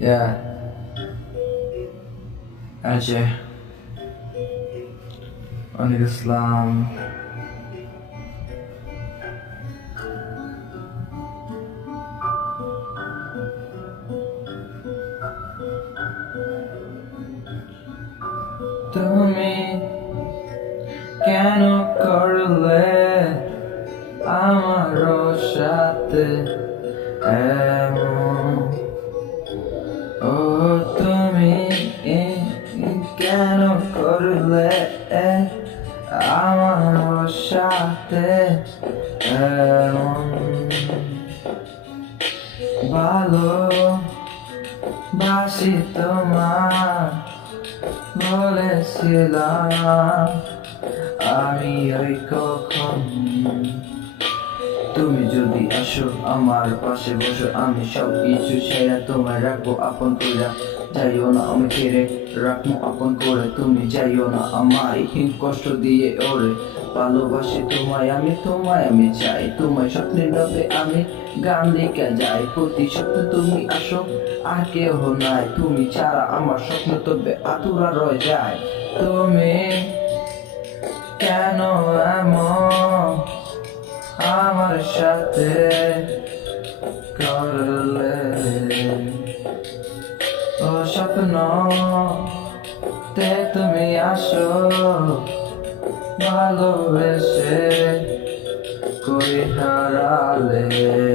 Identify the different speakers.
Speaker 1: Yeah. আছে অনেক ইসলাম তুমি কেন করলে আমার সাথে এমন করলে আমার সাথে ভালো বাসি তোমার বলেছিলাম, আমি ওই কখন? তুমি যদি আসো আমার পাশে বসো, আমি সব কিছু সেরা তোমায় রাখব, আপন করে যাইও না আমি ছেড়ে রাখব আপন করে, তুমি যাইও না আমায়। হিম কষ্ট দিয়ে ওরে ভালোবাসি তোমায়, আমি তোমায়, আমি চাই। তোমায় স্বপ্নের লোকে আমি গান লিখে যাই। প্রতি সপ্তাহে তুমি আসো, আর কেউ নাই। তুমি ছাড়া আমার স্বপ্ন তবে আতুরা রয়ে যায়। তুমি কেন এমন আমার সাথে করলে? ও স্বপ্ন তে তুমি আসো ভালোবেসে কই হারালে?